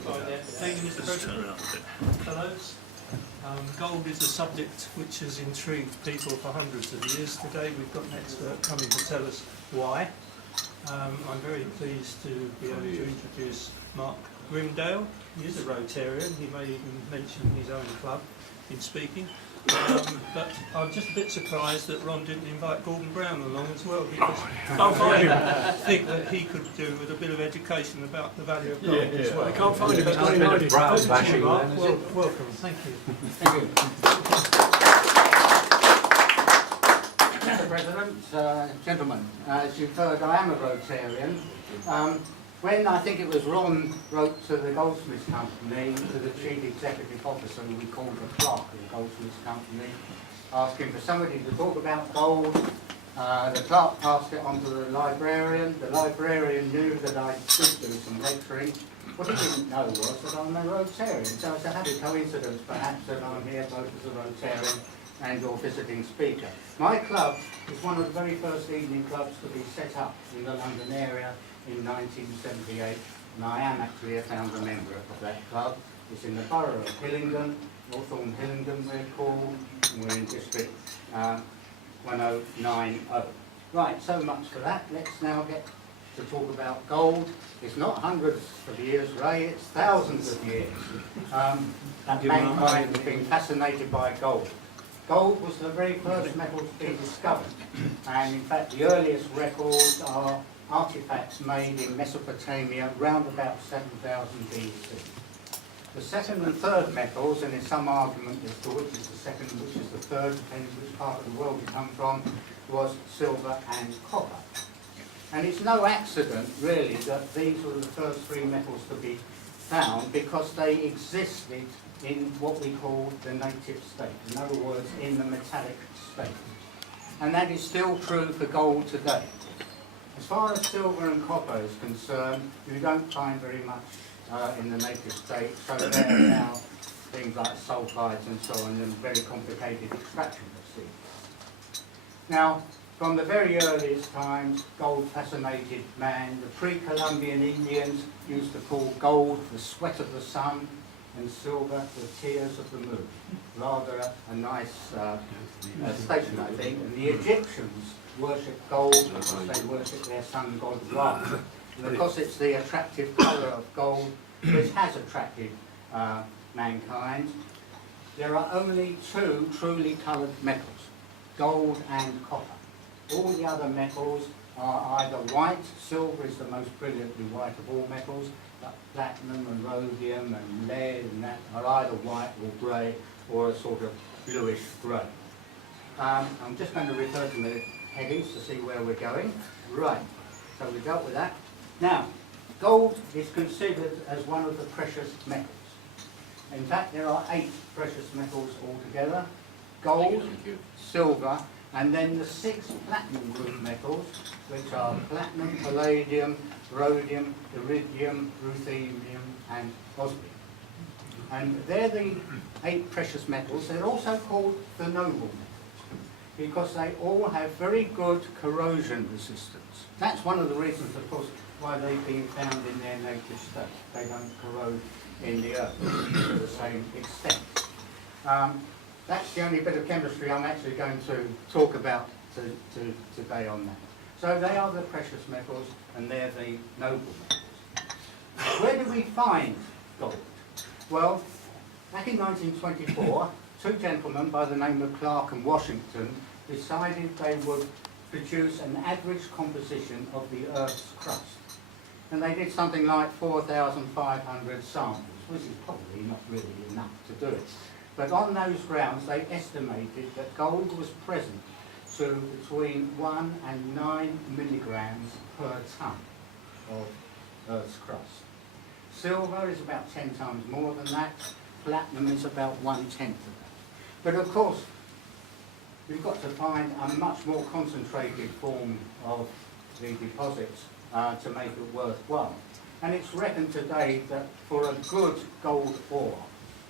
Thank you, Mr. President. Fellows, gold is a subject which has intrigued people for hundreds of years. Today we've got an expert coming to tell us why. I'm very pleased to be able to introduce Mark Grimdale. He is a Rotarian. He may even mention his own club in speaking. But I'm just a bit surprised that Ron didn't invite Gordon Brown along as well, because I think that he could do with a bit of education about the value of gold as well. I can't find him. Brown bashing. Welcome. Thank you. Thank you. Mr. President, gentlemen, as you've heard, I am a Rotarian. When I think it was Ron wrote to the Goldsmiths Company, to the Chief Executive Officer, who we called the clerk of the Goldsmiths Company, asking for somebody to talk about gold. The clerk passed it on to the librarian. The librarian knew that I could do some lecturing. What he didn't know was that I'm a Rotarian. So it's a happy coincidence, perhaps, that I'm here both as a Rotarian and your visiting speaker. My club is one of the very first evening clubs to be set up in the London area in 1978, and I am actually a founder member of that club. It's in the borough of Hillingdon, Hawthorne Hillingdon we're called, and we're in District 1090. Right, so much for that. Let's now get to talk about gold. It's not hundreds of years, Ray, it's thousands of years that mankind has been fascinated by gold. Gold was the very first metal to be discovered, and in fact the earliest records are artifacts made in Mesopotamia round about 7000 BC. The second and third metals, and there's some argument as to which is the second and which is the third, depending which part of the world you come from, was silver and copper. And it's no accident, really, that these were the first three metals to be found, because they existed in what we call the native state, in other words, in the metallic state. And that is still true for gold today. As far as silver and copper is concerned, you don't find very much in the native state, so there are now things like sulfides and so on, and very complicated extraction of seeds. Now, from the very earliest times, gold fascinated man. The pre-Columbian Indians used to call gold the sweat of the sun, and silver the tears of the moon. Rather a nice station, I think. And the Egyptians worship gold because they worship their sun god Ra. And because it's the attractive colour of gold which has attracted mankind, there are only two truly coloured metals, gold and copper. All the other metals are either white, silver is the most brilliantly white of all metals, but platinum and rhodium and lead and that are either white or grey or a sort of bluish grey. I'm just going to refer to the headings to see where we're going. Right, so we dealt with that. Now, gold is considered as one of the precious metals. In fact, there are 8 precious metals altogether: gold, silver, and then the 6 platinum group metals, which are platinum, palladium, rhodium, iridium, ruthenium, and osmium. And they're the 8 precious metals. They're also called the noble metals, because they all have very good corrosion resistance. That's one of the reasons, of course, why they've been found in their native state. They don't corrode in the earth to the same extent. That's the only bit of chemistry I'm actually going to talk about today on that. So they are the precious metals, and they're the noble metals. Where do we find gold? Well, back in 1924, 2 gentlemen by the name of Clark and Washington decided they would produce an average composition of the Earth's crust. And they did something like 4,500 samples, which is probably not really enough to do it. But on those grounds, they estimated that gold was present to between 1 and 9 milligrams per tonne of Earth's crust. Silver is about 10 times more than that. Platinum is about 1/10 of that. But of course, we've got to find a much more concentrated form of the deposits to make it worthwhile. And it's reckoned today that for a good gold ore,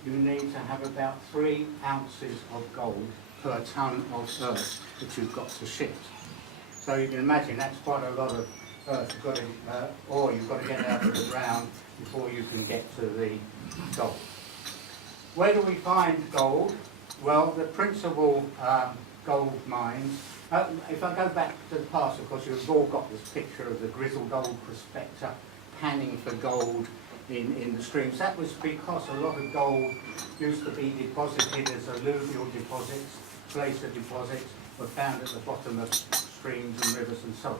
you need to have about 3 ounces of gold per tonne of earth that you've got to shift. So you can imagine that's quite a lot of earth, or you've got to get it out of the ground before you can get to the gold. Where do we find gold? Well, the principal gold mines, if I go back to the past, of course, you've all got this picture of the grizzled old prospector panning for gold in the streams. That was because a lot of gold used to be deposited as alluvial deposits, placer deposits, were found at the bottom of streams and rivers and so on.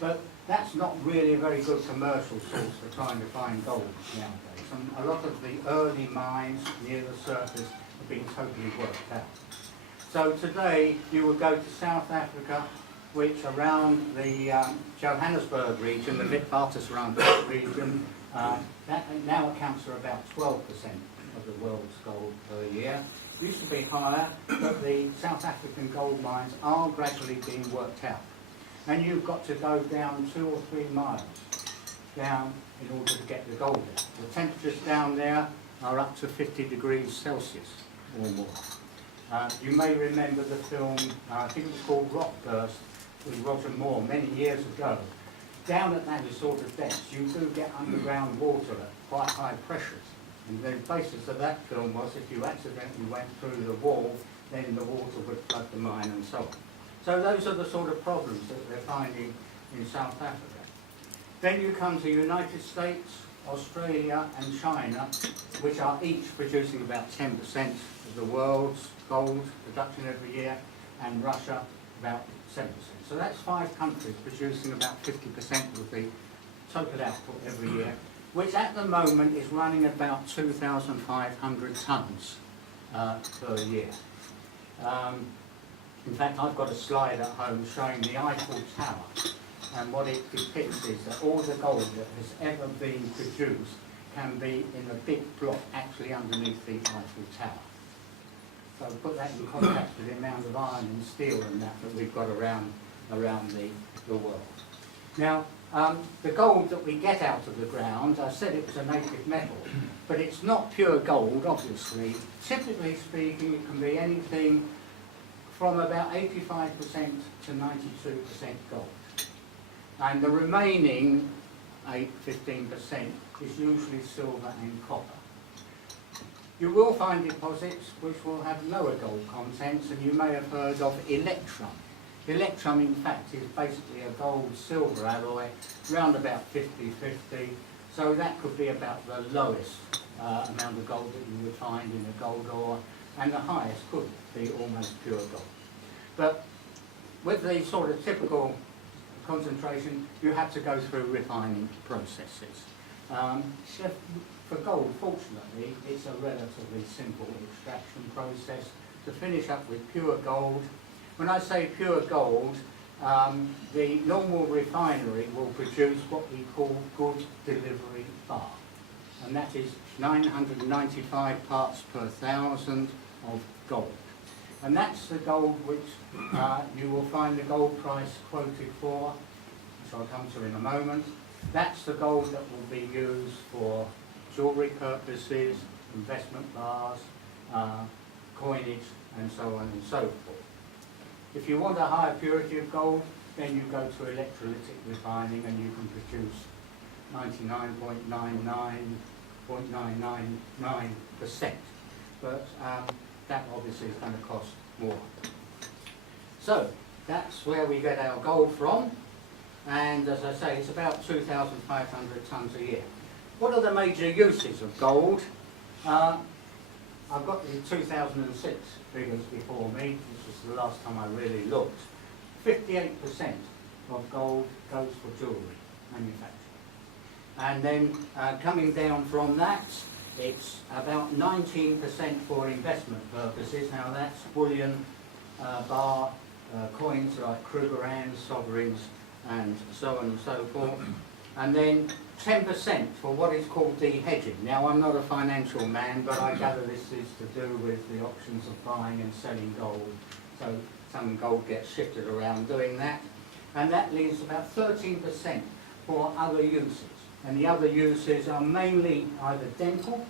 But that's not really a very good commercial source for trying to find gold nowadays. And a lot of the early mines near the surface have been totally worked out. So today you would go to South Africa, which around the Johannesburg region, the Witwatersrand region, that now accounts for about 12% of the world's gold per year. It used to be higher, but the South African gold mines are gradually being worked out. And you've got to go down 2 or 3 miles down in order to get the gold out. The temperatures down there are up to 50 degrees Celsius or more. You may remember the film, I think it was called Rock Burst, with Roger Moore many years ago. Down at that sort of depths, you do get underground water at quite high pressures. And the basis of that film was if you accidentally went through the wall, then the water would flood the mine and so on. So those are the sort of problems that they're finding in South Africa. Then you come to the United States, Australia and China, which are each producing about 10% of the world's gold production every year, and Russia about 7%. So that's 5 countries producing about 50% of the total output every year, which at the moment is running about 2,500 tonnes per year. In fact, I've got a slide at home showing the Eiffel Tower, and what it depicts is that all the gold that has ever been produced can be in a big block actually underneath the Eiffel Tower. So put that in context with the amount of iron and steel and that we've got around the world. Now, the gold that we get out of the ground, I said it was a native metal, but it's not pure gold, obviously. Typically speaking, it can be anything from about 85% to 92% gold. And the remaining 15% is usually silver and copper. You will find deposits which will have lower gold contents, and you may have heard of electrum. Electrum, in fact, is basically a gold-silver alloy, round about 50-50, so that could be about the lowest amount of gold that you would find in a gold ore, and the highest could be almost pure gold. But with the sort of typical concentration, you have to go through refining processes. For gold, fortunately, it's a relatively simple extraction process to finish up with pure gold. When I say pure gold, the normal refinery will produce what we call good delivery bar, and that is 995 parts per 1,000 of gold. And that's the gold which you will find the gold price quoted for, which I'll come to in a moment. That's the gold that will be used for jewellery purposes, investment bars, coinage, and so on and so forth. If you want a higher purity of gold, then you go to electrolytic refining and you can produce 99.999%. But that obviously is going to cost more. So that's where we get our gold from, and as I say, it's about 2,500 tonnes a year. What are the major uses of gold? I've got the 2006 figures before me. This was the last time I really looked. 58% of gold goes for jewellery manufacturing. And then coming down from that, it's about 19% for investment purposes. Now that's bullion, bar, coins like Krugerrands, sovereigns, and so on and so forth. And then 10% for what is called de-hedging. Now I'm not a financial man, but I gather this is to do with the options of buying and selling gold. So some gold gets shifted around doing that. And that leaves about 13% for other uses. And the other uses are mainly either dental,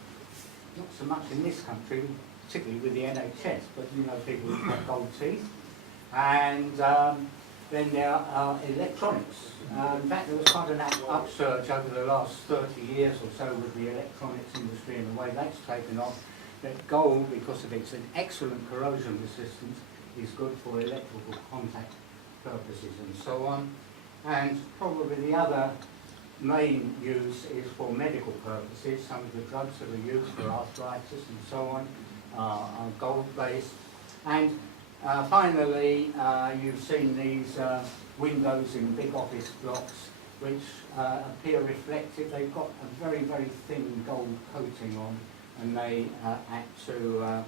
not so much in this country, particularly with the NHS, but you know, people who've got gold teeth, and then there are electronics. In fact, there was quite an upsurge over the last 30 years or so with the electronics industry and the way that's taken off. That gold, because of its excellent corrosion resistance, is good for electrical contact purposes and so on. And probably the other main use is for medical purposes. Some of the drugs that are used for arthritis and so on are gold-based. And finally, you've seen these windows in big office blocks which appear reflective. They've got a very, very thin gold coating on, and they act to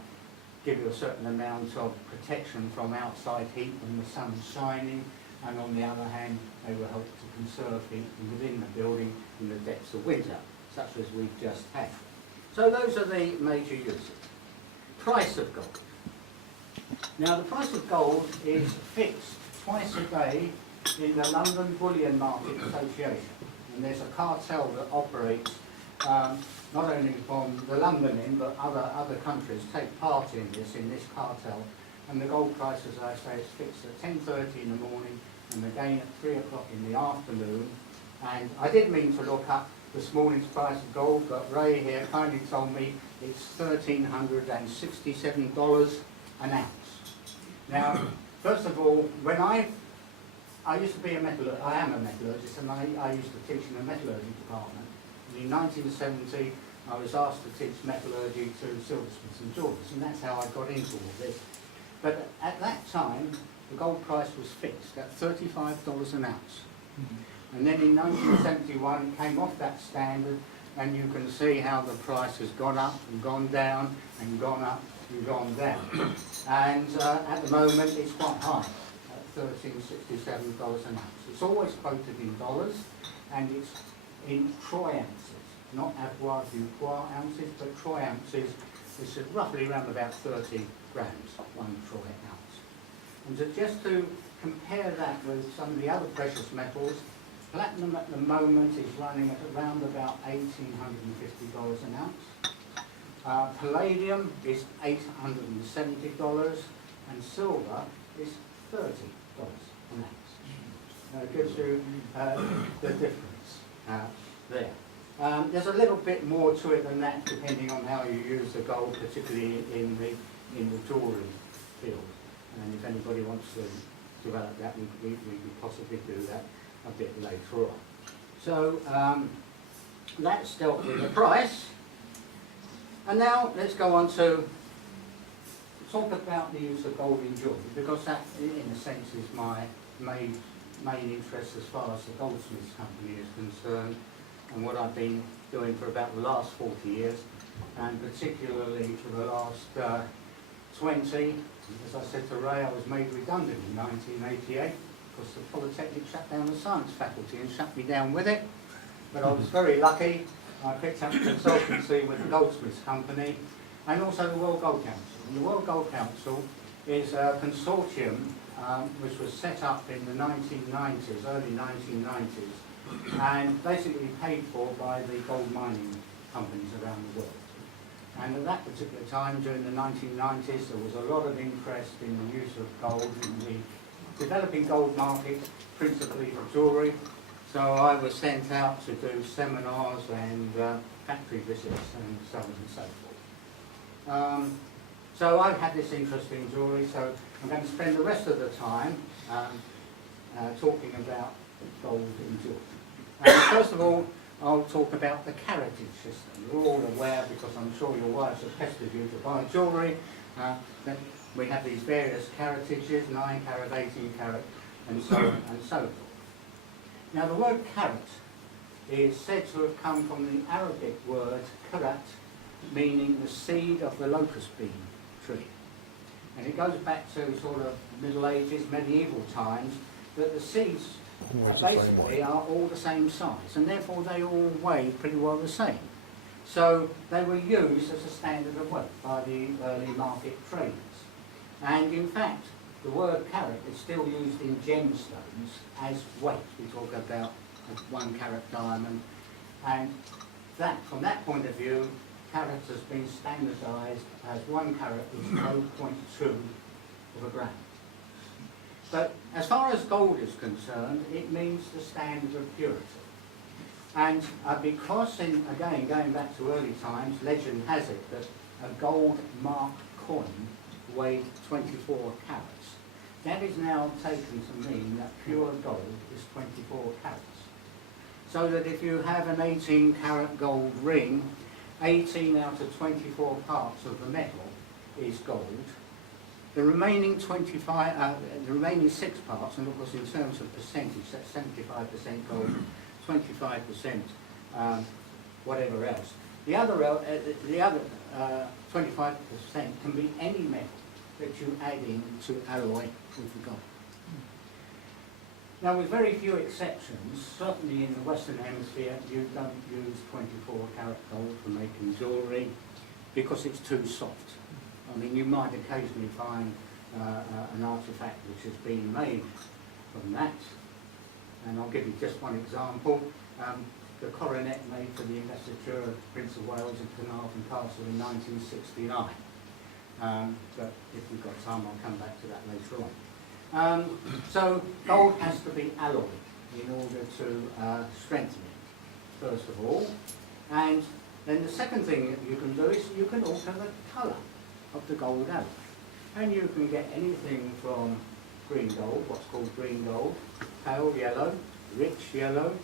give you a certain amount of protection from outside heat when the sun's shining, and on the other hand, they will help to conserve heat within the building in the depths of winter, such as we've just had. So those are the major uses. Price of gold. Now the price of gold is fixed twice a day in the London Bullion Market Association, and there's a cartel that operates not only from the London end, but other countries take part in this cartel. And the gold price, as I say, is fixed at 10:30 in the morning and again at 3 o'clock in the afternoon. And I did mean to look up this morning's price of gold, but Ray here kindly told me it's $1,367 an ounce. Now, first of all, when I used to be a metallurgist, I am a metallurgist, and I used to teach in the metallurgy department. And in 1970, I was asked to teach metallurgy to silversmiths and jewellers, and that's how I got into all this. But at that time, the gold price was fixed at $35 an ounce. And then in 1971, it came off that standard, and you can see how the price has gone up and gone down and gone up and gone down. And at the moment, it's quite high, at $1,367 an ounce. It's always quoted in dollars, and it's in troy ounces, not avoir du poids ounces, but troy ounces. It's roughly around about 30 grams, 1 troy ounce. And just to compare that with some of the other precious metals, platinum at the moment is running at around about $1,850 an ounce. Palladium is $870, and silver is $30 an ounce. It gives you the difference there. There's a little bit more to it than that, depending on how you use the gold, particularly in the jewellery field. And if anybody wants to develop that, we could possibly do that a bit later on. So that's dealt with the price. And now let's go on to talk about the use of gold in jewellery, because that, in a sense, is my main interest as far as the goldsmiths company is concerned, and what I've been doing for about the last 40 years, and particularly for the last 20. As I said to Ray, I was made redundant in 1988 because the Polytechnic shut down the science faculty and shut me down with it. But I was very lucky. I picked up consultancy with the Goldsmiths Company and also the World Gold Council. And the World Gold Council is a consortium which was set up in the 1990s, early 1990s, and basically paid for by the gold mining companies around the world. And at that particular time, during the 1990s, there was a lot of interest in the use of gold in the developing gold market, principally for jewellery. So I was sent out to do seminars and factory visits and so on and so forth. So I've had this interest in jewellery, so I'm going to spend the rest of the time talking about gold in jewellery. First of all, I'll talk about the caratage system. You're all aware, because I'm sure your wives have pestered you to buy jewellery, that we have these various caratages, 9 carat, 18 carat, and so on and so forth. Now the word carat is said to have come from the Arabic word karat, meaning the seed of the locust bean tree. And it goes back to sort of Middle Ages, medieval times, that the seeds basically are all the same size, and therefore they all weigh pretty well the same. So they were used as a standard of weight by the early market traders. And in fact, the word carat is still used in gemstones as weight. We talk about a 1 carat diamond, and that, from that point of view, carat has been standardised as 1 carat is 0.2 of a gram. But as far as gold is concerned, it means the standard of purity. And because, again, going back to early times, legend has it that a gold marked coin weighed 24 carats. That is now taken to mean that pure gold is 24 carats. So that if you have an 18 carat gold ring, 18 out of 24 parts of the metal is gold. The remaining 6 parts, and of course in terms of percentage, that's 75% gold, 25% whatever else. The other 25% can be any metal that you add in to alloy with the gold. Now, with very few exceptions, certainly in the Western Hemisphere, you don't use 24 carat gold for making jewellery because it's too soft. I mean, you might occasionally find an artefact which has been made from that. And I'll give you just one example. The coronet made for the investiture of Prince of Wales at Carnarvon Castle in 1969. But if we've got time, I'll come back to that later on. So gold has to be alloyed in order to strengthen it, first of all. And then the second thing that you can do is you can alter the colour of the gold alloy. And you can get anything from green gold, what's called green gold, pale yellow, rich yellow,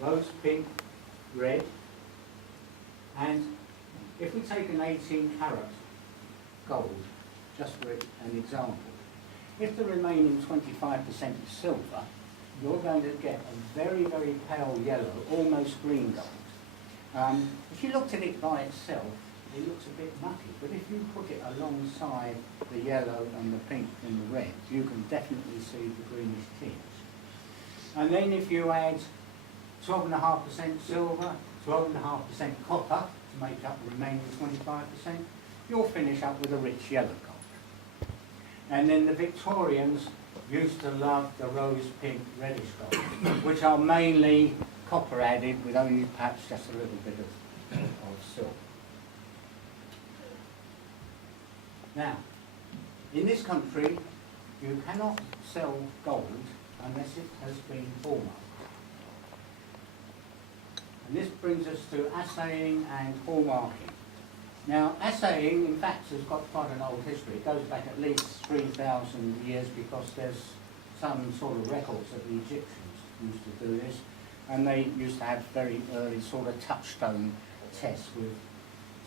rose pink, red. And if we take an 18 carat gold, just for an example, if the remaining 25% is silver, you're going to get a very, very pale yellow, almost green gold. If you looked at it by itself, it looks a bit mucky, but if you put it alongside the yellow and the pink and the red, you can definitely see the greenish tinge. And then if you add 12.5% silver, 12.5% copper to make up the remaining 25%, you'll finish up with a rich yellow gold. And then the Victorians used to love the rose pink reddish gold, which are mainly copper added with only perhaps just a little bit of silver. Now, in this country, you cannot sell gold unless it has been hallmarked. And this brings us to assaying and hallmarking. Now, assaying, in fact, has got quite an old history. It goes back at least 3,000 years because there's some sort of records that the Egyptians used to do this. And they used to have very early sort of touchstone tests with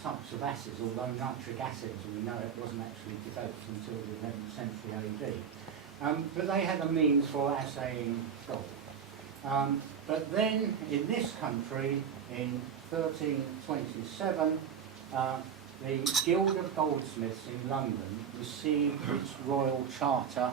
types of acids, although nitric acid, as we know, it wasn't actually developed until the 11th century AD. But they had a means for assaying gold. But then, in this country, in 1327, the Guild of Goldsmiths in London received its royal charter,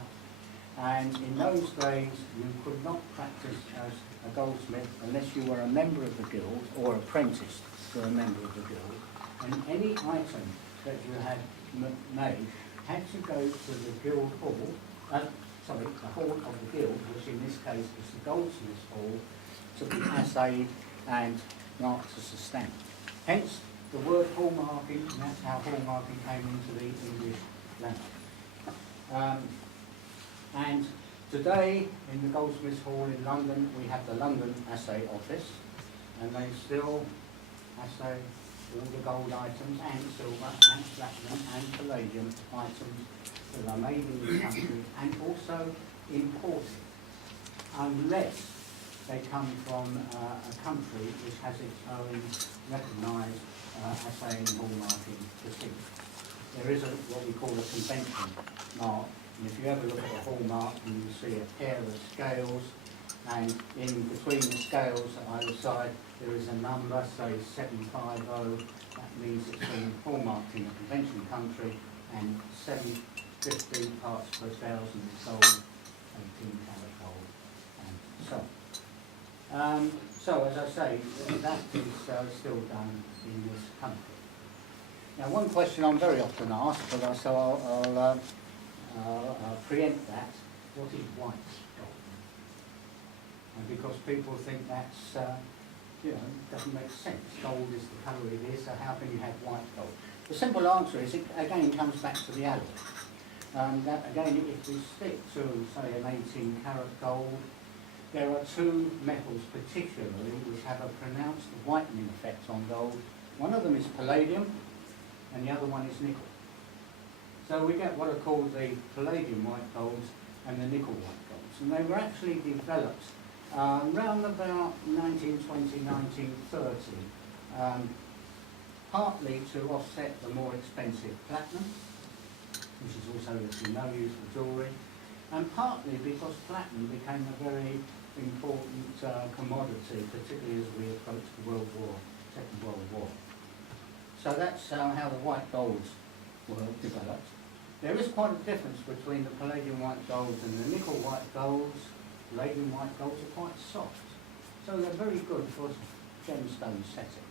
and in those days you could not practice as a goldsmith unless you were a member of the guild or apprenticed to a member of the guild, and any item that you had made had to go to the guild hall, the hall of the guild, which in this case is the goldsmiths' hall, to be assayed and marked as a stamp. Hence the word hallmarking, and that's how hallmarking came into the English language. And today, in the Goldsmiths Hall in London, we have the London Assay Office, and they still assay all the gold items and silver and platinum and palladium items that are made in the country and also imported, unless they come from a country which has its own recognised assaying and hallmarking procedure. There is what we call a convention mark, and if you ever look at a hallmark, you will see a pair of scales, and in between the scales at either side there is a number, say 750. That means it's been hallmarked in a convention country, and 750 parts per thousand is gold, 18 carat gold, and so on. So, as I say, that is still done in this country. Now, one question I'm very often asked, but so I'll preempt that: what is white gold? And because people think that's, doesn't make sense. Gold is the colour it is, so how can you have white gold? The simple answer is, it again comes back to the alloy. That again, if we stick to, say, an 18 karat gold, there are two metals particularly which have a pronounced whitening effect on gold. One of them is palladium and the other one is nickel. So we get what are called the palladium white golds and the nickel white golds. And they were actually developed around about 1920, 1930, partly to offset the more expensive platinum, which is also, as you know, used for jewellery, and partly because platinum became a very important commodity, particularly as we approached the Second World War. So that's how the white golds were developed. There is quite a difference between the palladium white golds and the nickel white golds. Palladium white golds are quite soft, so they're very good for gemstone setting.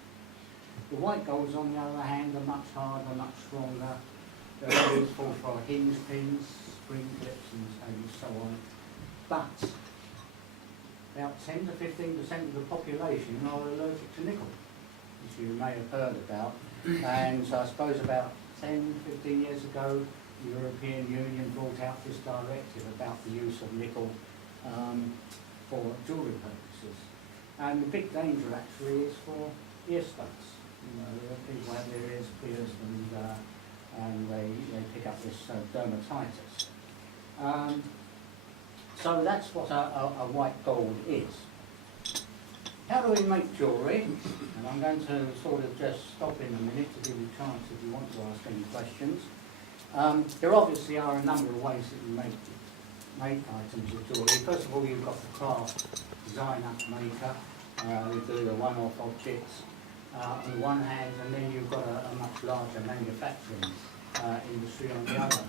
The white golds, on the other hand, are much harder, much stronger. They're useful for hinge pins, spring clips and so on. But about 10 to 15% of the population are allergic to nickel, which you may have heard about. And so I suppose about 10, 15 years ago, the European Union brought out this directive about the use of nickel for jewellery purposes. And the big danger actually is for ear studs. You know, people have their ears pierced and they pick up this dermatitis. So that's what a white gold is. How do we make jewellery? And I'm going to sort of just stop in a minute to give you a chance if you want to ask any questions. There obviously are a number of ways that you make items of jewellery. First of all, you've got the craft designer maker who do the one-off objects on the one hand, and then you've got a much larger manufacturing industry on the other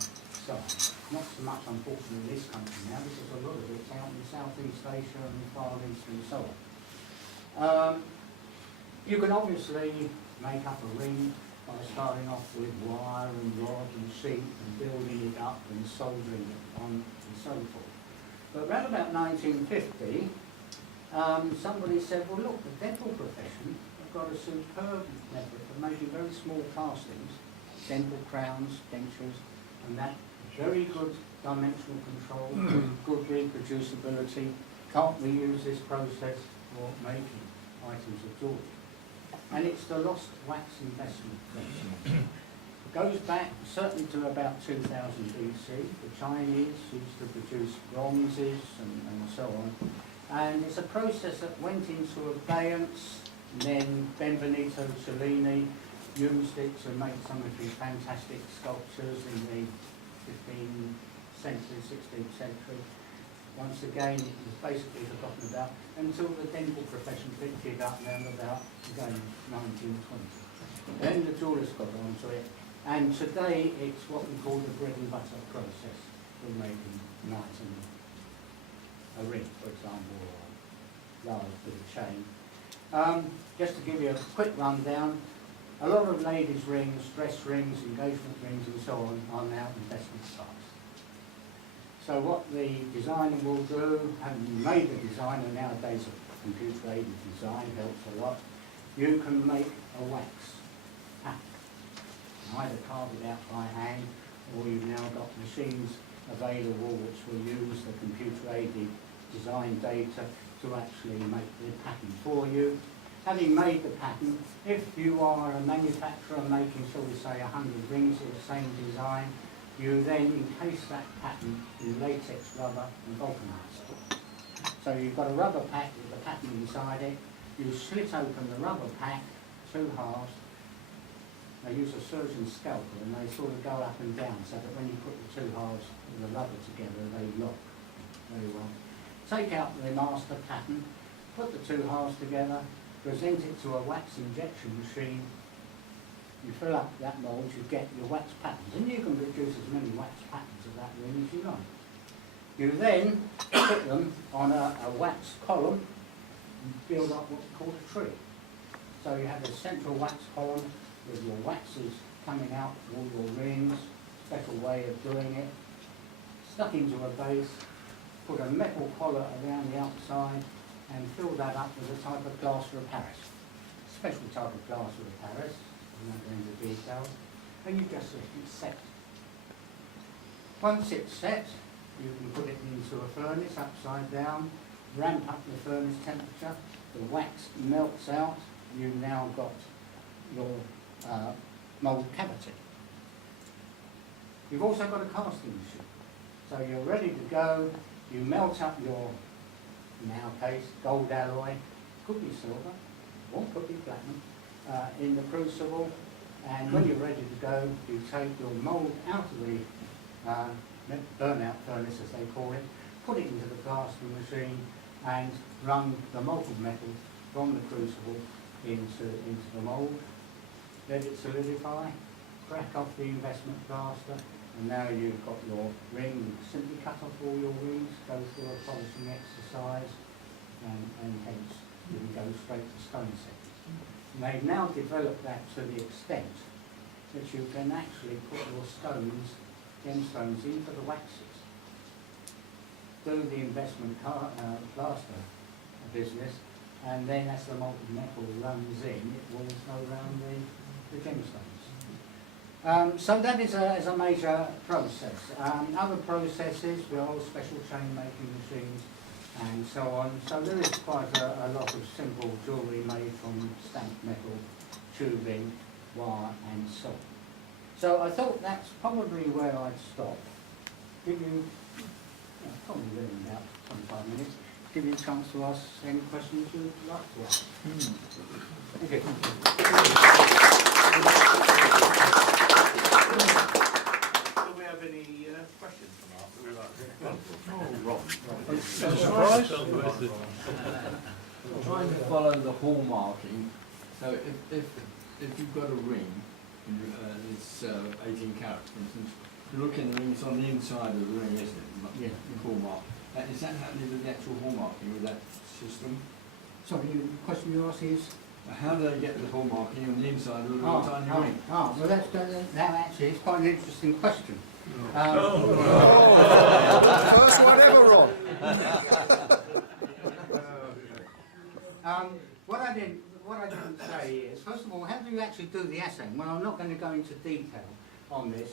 side. Not so much, unfortunately, in this country now, because a lot of it's out in Southeast Asia and Far East and so on. You can obviously make up a ring by starting off with wire and rod and sheet and building it up and soldering it on and so forth. But around about 1950, somebody said, well look, the dental profession have got a superb method of making very small castings, dental crowns, dentures, and that very good dimensional control, good reproducibility. Can't we use this process for making items of jewellery? And it's the lost wax investment question. It goes back certainly to about 2000 BC. The Chinese used to produce bronzes and so on. And it's a process that went into abeyance. Then Benvenuto Cellini used it to make some of his fantastic sculptures in the 15th century, 16th century. Once again, it was basically forgotten about until the dental profession picked it up around about, again, 1920. Then the jewellers got onto it, and today it's what we call the bread and butter process for making an item, a ring, for example, or a large bit of chain. Just to give you a quick rundown, a lot of ladies' rings, dress rings, engagement rings and so on are now investment size. So what the designer will do, having made the design, and nowadays a computer-aided design helps a lot, you can make a wax pattern. Either carve it out by hand, or you've now got machines available which will use the computer-aided design data to actually make the pattern for you. Having made the pattern, if you are a manufacturer making, shall we say, 100 rings of the same design, you then encase that pattern in latex rubber and vulcanise it. So you've got a rubber pack with the pattern inside it. You slit open the rubber pack, two halves. They use a surgeon's scalpel and they sort of go up and down so that when you put the two halves of the rubber together, they lock very well. Take out the master pattern, put the two halves together, present it to a wax injection machine. You fill up that mould, you get your wax patterns, and you can produce as many wax patterns of that ring as you like. You then put them on a wax column and build up what's called a tree. So you have a central wax column with your waxes coming out from all your rings, special way of doing it, stuck into a base, put a metal collar around the outside and fill that up with a type of plaster of Paris, special type of plaster of Paris. I'm not going into details, and you just let it set. Once it's set, you can put it into a furnace upside down, ramp up the furnace temperature, the wax melts out, you've now got your mould cavity. You've also got a casting machine. So you're ready to go, you melt up your, in our case, gold alloy, could be silver, or could be platinum, in the crucible, and when you're ready to go, you take your mould out of the burnout furnace, as they call it, put it into the casting machine, and run the molten metal from the crucible into the mould. Let it solidify, crack off the investment plaster, and now you've got your ring. You simply cut off all your rings, go through a polishing exercise, and hence you can go straight to stone setting. And they've now developed that to the extent that you can actually put your gemstones into the waxes. Do the investment plaster business, and then as the molten metal runs in, it will go around the gemstones. So that is a major process. Other processes, well, special chain making machines and so on. So there is quite a lot of simple jewellery made from stamped metal, tubing, wire and so on. So I thought that's probably where I'd stop. Give you, probably within about 25 minutes, give you a chance to ask any questions you'd like to ask. Thank you. Do we have any questions from I'm trying to follow the hallmarking. So if you've got a ring, and it's 18 carat, for instance, you look in the ring, it's on the inside of the ring, isn't it? Yeah. The hallmark. Is that happening with the actual hallmarking with that system? Sorry, the question you asked is? How do they get the hallmarking on the inside of the tiny ring? Well, that actually is quite an interesting question. First one ever on. What I didn't say is, first of all, how do you actually do the assaying? Well, I'm not going to go into detail on this.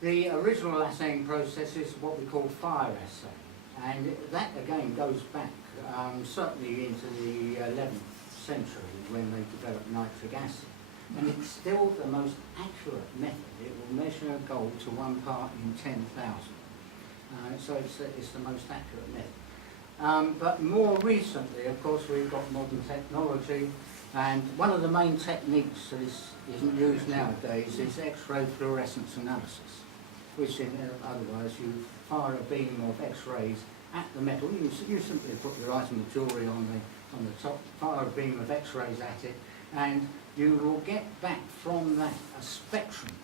The original assaying process is what we call fire assaying, and that again goes back certainly into the 11th century when they developed nitric acid. And it's still the most accurate method. It will measure gold to 1 part in 10,000. So it's the most accurate method. But more recently, of course, we've got modern technology, and one of the main techniques that isn't used nowadays is X-ray fluorescence analysis, which otherwise you fire a beam of X-rays at the metal. You simply put your item of jewellery on the top, fire a beam of X-rays at it, and you will get back from that a spectrum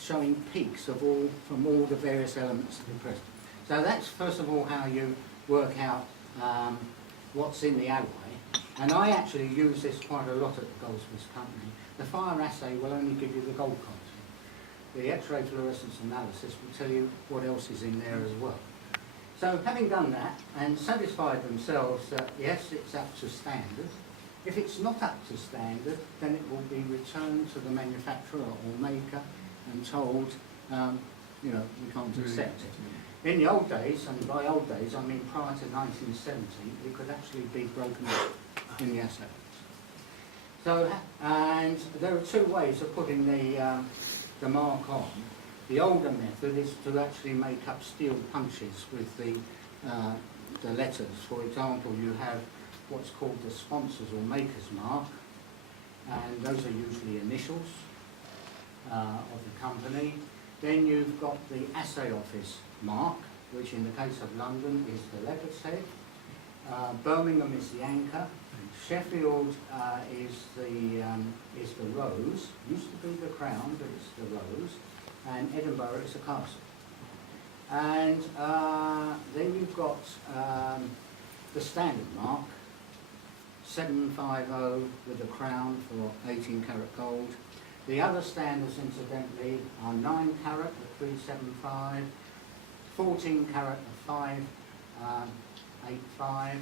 showing peaks of from all the various elements that are present. So that's first of all how you work out what's in the alloy. And I actually use this quite a lot at the Goldsmiths Company. The fire assay will only give you the gold content. The X-ray fluorescence analysis will tell you what else is in there as well. So having done that and satisfied themselves that yes, it's up to standard, if it's not up to standard, then it will be returned to the manufacturer or maker and told, we can't accept it. In the old days, and by old days I mean prior to 1970, it could actually be broken up in the assay. So, and there are two ways of putting the mark on. The older method is to actually make up steel punches with the letters. For example, you have what's called the sponsor's or maker's mark, and those are usually initials of the company. Then you've got the assay office mark, which in the case of London is the leopard's head. Birmingham is the anchor. Sheffield is the rose. Used to be the crown, but it's the rose. And Edinburgh is a castle. And then you've got the standard mark, 750 with a crown for 18 karat gold. The other standards, incidentally, are 9 carat at 375, 14 carat at 585,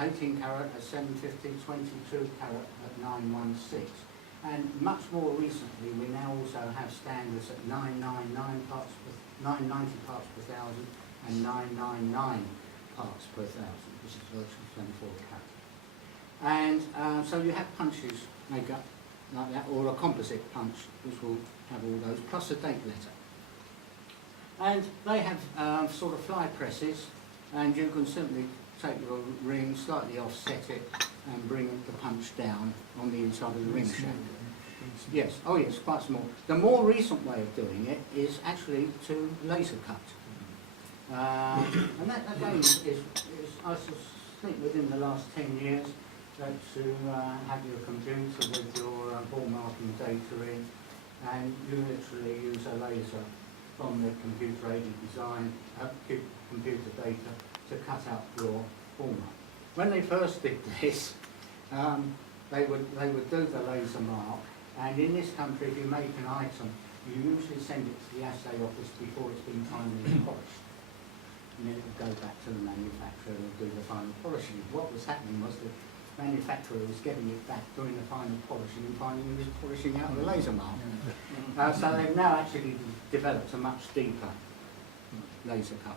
18 carat at 750, 22 carat at 916. And much more recently, we now also have standards at 999 parts per 990 parts per thousand and 999 parts per thousand, which is virtually 24 carat. And so you have punches make up like that, or a composite punch, which will have all those, plus a date letter. And they have sort of fly presses, and you can simply take your ring, slightly offset it, and bring the punch down on the inside of the ring shaft. Yes, oh yes, quite small. The more recent way of doing it is actually to laser cut. And that again is I think within the last 10 years, that to have your computer with your ball marking data in, and you literally use a laser from the computer-aided design, computer data, to cut out your ball mark. When they first did this, they would do the laser mark, and in this country, if you make an item, you usually send it to the assay office before it's been finally polished. And then it would go back to the manufacturer and do the final polishing. What was happening was the manufacturer was getting it back, doing the final polishing, and finally was polishing out the laser mark. So they've now actually developed a much deeper laser cut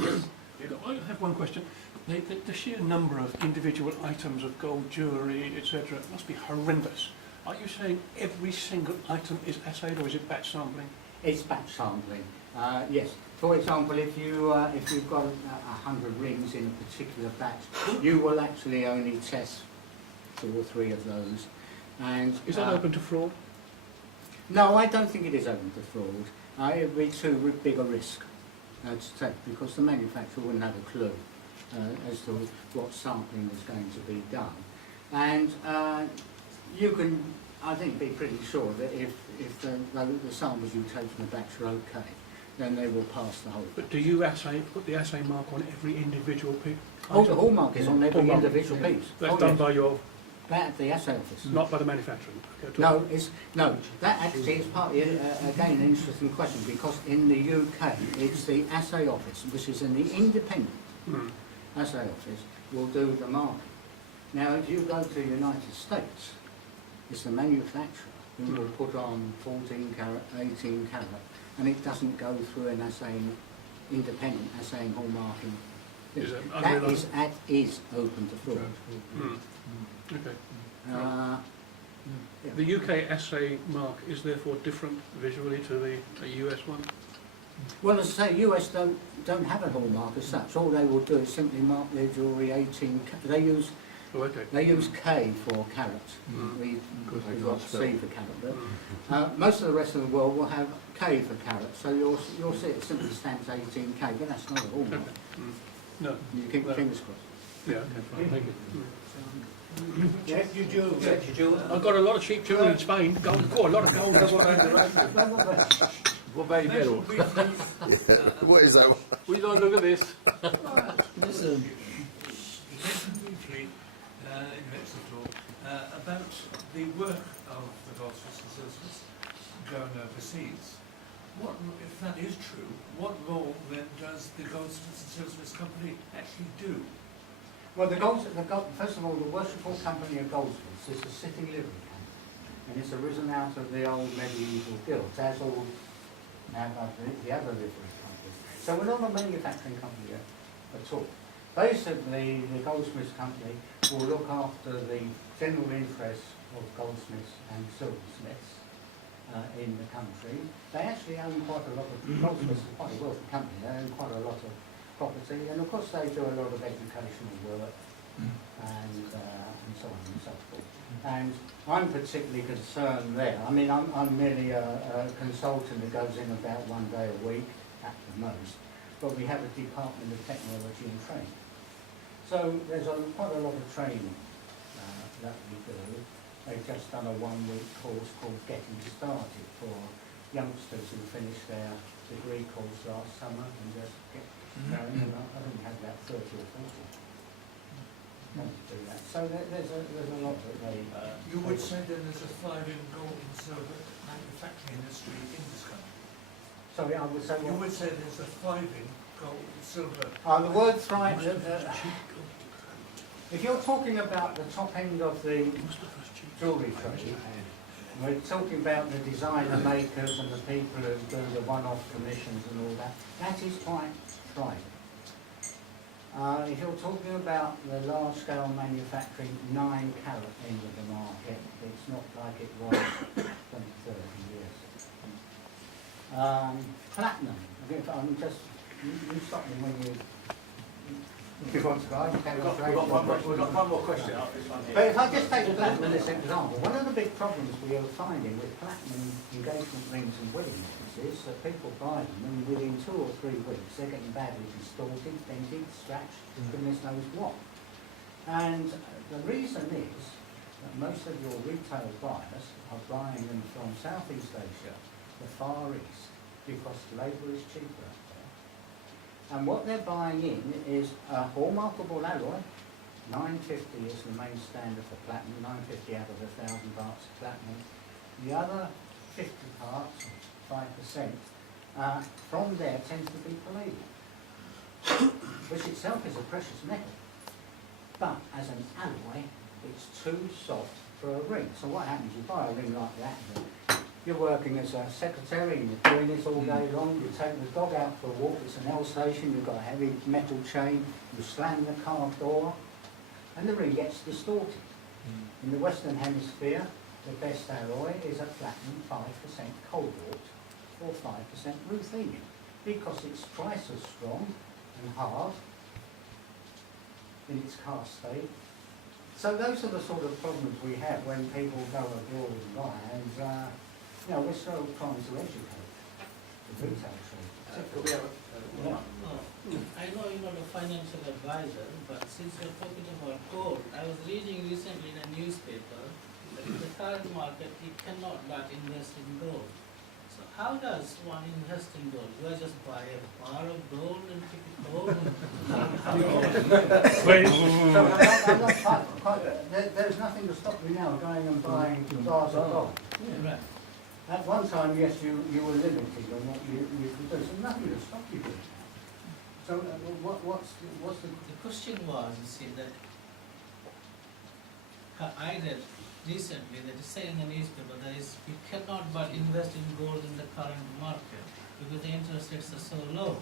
mark. I have one question. The sheer number of individual items of gold jewellery, etc., must be horrendous. Are you saying every single item is assayed, or is it batch sampling? It's batch sampling. Yes. For example, if you've got 100 rings in a particular batch, you will actually only test 2 or 3 of those. And Is that open to fraud? no, I don't think it is open to fraud. It would be too big a risk to take, because the manufacturer wouldn't have a clue as to what sampling was going to be done. And you can, I think, be pretty sure that if the samples you take from the batch are okay, then they will pass the whole batch. But do you put the assay mark on every individual piece? Oh, the hallmark is on every Hallmark. individual piece. That's Oh, done yes. by your, At the assay office. not by the manufacturer? Okay, No, that actually is partly, again, an interesting question, because in the UK, it's the assay office, which is in the independent assay office, will do the marking. Now, if you go to the United States, it's the manufacturer who will put on 14 carat, 18 carat, and it doesn't go through an assaying, independent assaying hallmarking. Is it That unreliable? is open to fraud. Okay. Yeah. The UK assay mark is therefore different visually to the US one? Well, as I say, US don't have a hallmark as such. All they will do is simply mark their jewellery 18. They use Oh, okay. K for carat. We've got C for carat. But most of the rest of the world will have K for carat. So you'll see it simply stands 18K, but that's not a hallmark. Okay. No. You keep your No. fingers crossed. Yeah, okay, fine, thank you. Check your jewellery. I've got a lot of cheap jewellery in Spain. Gold, a lot of gold. That's what What about your medal? What is that? we don't look at this. Listen, briefly, in Mexico, about the work of the goldsmiths and silversmiths going overseas. What, if that is true, what role then does the goldsmiths and silversmiths company actually do? Well, first of all, the Worshipful Company of Goldsmiths is a city livery company, and it's arisen out of the old medieval guilds, as all the other livery companies. So we're not a manufacturing company at all. Basically, the Goldsmiths Company will look after the general interests of goldsmiths and silversmiths in the country. They actually own quite a lot of, goldsmiths are quite a wealthy company, they own quite a lot of property, and of course they do a lot of educational work and so on and so forth. And I'm particularly concerned there. I mean, I'm merely a consultant that goes in about 1 day a week at the most, but we have a Department of Technology and Training. So there's quite a lot of training that we do. They've just done a 1-week course called Getting Started for youngsters who finished their degree course last summer and just get going. And I think we had about 30 or 40 want to do that. So there's a lot that they... You would say then there's a thriving gold and silver manufacturing industry in this country? Sorry, I would say... You would say there's a thriving gold and silver... the word thrive... If you're talking about the top end of the jewellery trade, we're talking about the designer makers and the people who do the one-off commissions and all that, that is quite private. If you're talking about the large-scale manufacturing 9-carat end of the market, it's not like it was 20, 30 years. Platinum. I'm just, you stop me when you want to go. We've got one more question. But if I just take platinum as an example, one of the big problems we are finding with platinum engagement rings and wedding rings is that people buy them and within 2 or 3 weeks they're getting badly distorted, dented, scratched, goodness knows what. And the reason is that most of your retail buyers are buying them from Southeast Asia, the Far East, because labour is cheaper up there. And what they're buying in is a hallmarkable alloy. 950 is the main standard for platinum, 950 out of 1,000 parts of platinum. The other 50 parts, 5%, from there tends to be palladium, which itself is a precious metal. But as an alloy, it's too soft for a ring. So what happens, you buy a ring like that, you're working as a secretary and you're doing this all day long, you take the dog out for a walk, it's an L station, you've got a heavy metal chain, you slam the car door, and the ring gets distorted. In the Western Hemisphere, the best alloy is a platinum 5% cobalt or 5% ruthenium, because it's twice as strong and hard in its cast state. So those are the sort of problems we have when people go abroad and buy, and you know, we're still trying to educate the retail trade. Could we have I know you're not a financial advisor, but since you're talking about gold, I was reading recently in a newspaper that in the current market you cannot but invest in gold. So how does one invest in gold? Do I just buy a bar of gold and keep it gold? So I'm not quite, there's nothing to stop you now going and buying bars of gold. Right. At one time, yes, you were limited on what you could do, so nothing to stop you doing that. So what's the... The question was, you see, that I read recently that it's saying in the newspaper that is, you cannot but invest in gold in the current market because the interest rates are so low.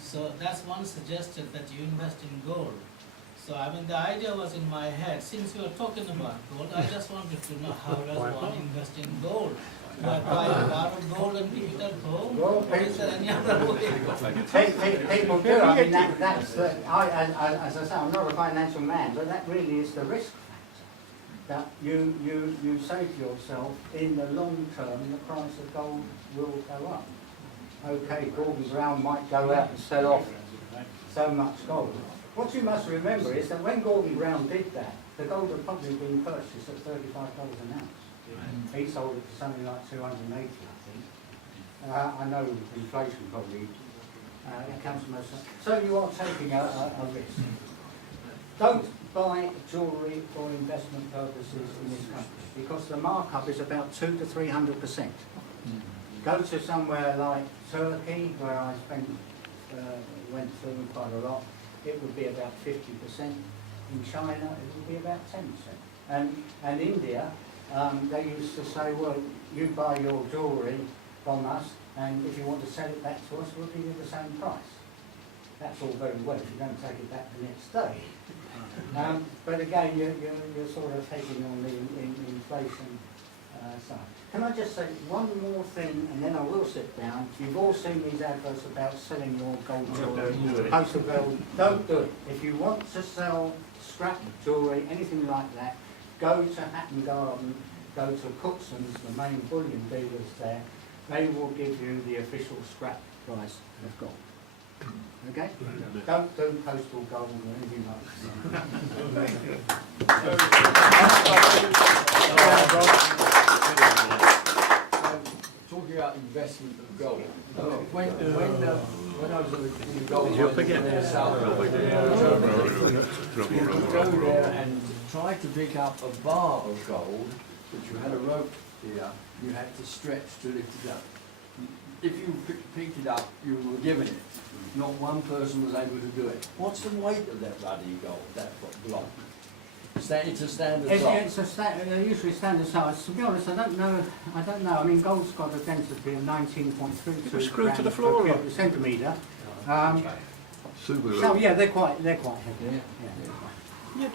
So that's one suggested that you invest in gold. So I mean, the idea was in my head, since you are talking about gold, I just wanted to know how does one invest in gold? Do I buy a bar of gold and keep it at home? Well, Or is there any other way? People do. I mean, that's the, as I say, I'm not a financial man, but that really is the risk factor. That you say to yourself, in the long term, the price of gold will go up. Okay, Gordon Brown might go out and sell off so much gold. What you must remember is that when Gordon Brown did that, the gold had probably been purchased at $35 an ounce. He sold it for something like 280, I think. I know inflation probably accounts for most of it. So you are taking a risk. Don't buy jewellery for investment purposes in this country, because the markup is about 200 to 300%. Go to somewhere like Turkey, where I went through quite a lot, it would be about 50%. In China, it would be about 10%. And India, they used to say, well, you buy your jewellery from us, and if you want to sell it back to us, we'll give you the same price. That's all very well if you don't take it back the next day. But again, you're sort of taking on the inflation side. Can I just say one more thing, and then I will sit down. You've all seen these adverts about selling your gold jewellery, postal gold. Don't do it. If you want to sell scrap jewellery, anything like that, go to Hatton Garden, go to Cookson's, the main bullion dealers there. They will give you the official scrap price of gold. Okay? Don't do postal gold or anything like Talking about investment of gold. When I was in the gold mine in South you could go there and try to pick up a bar of gold, but you had a rope here, you had to stretch to lift it up. If you picked it up, you were given it. Not one person was able to do it. What's the weight of that bloody gold, that block? It's a standard It's, size. usually standard size. To be honest, I don't know. I mean, gold's got a density of 19.32 It was screwed to the grams floor, per right? cubic centimetre. Super. So yeah, they're quite heavy. Yeah. Yeah.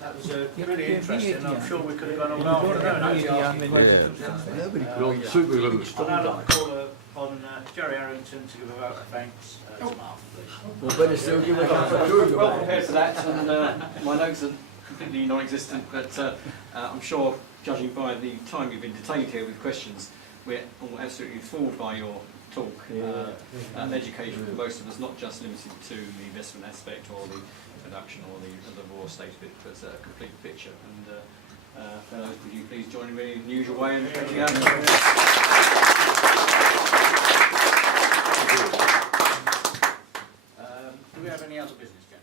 That was really interesting. I'm sure we could have gone on longer. Super glue. I'd now like to call upon Jerry Harrington to give a vote of thanks to Mark, please. Well, better still give it up for Well prepared for that, and my notes are completely non-existent, but I'm sure, judging by the time you've been detained here with questions, we're all absolutely fooled by your talk and education for most of us, not just limited to the investment aspect or the production or the raw state bit, but a complete picture. And fellows, would you please join me in the usual way and thank you. Do we have any other business, Jerry?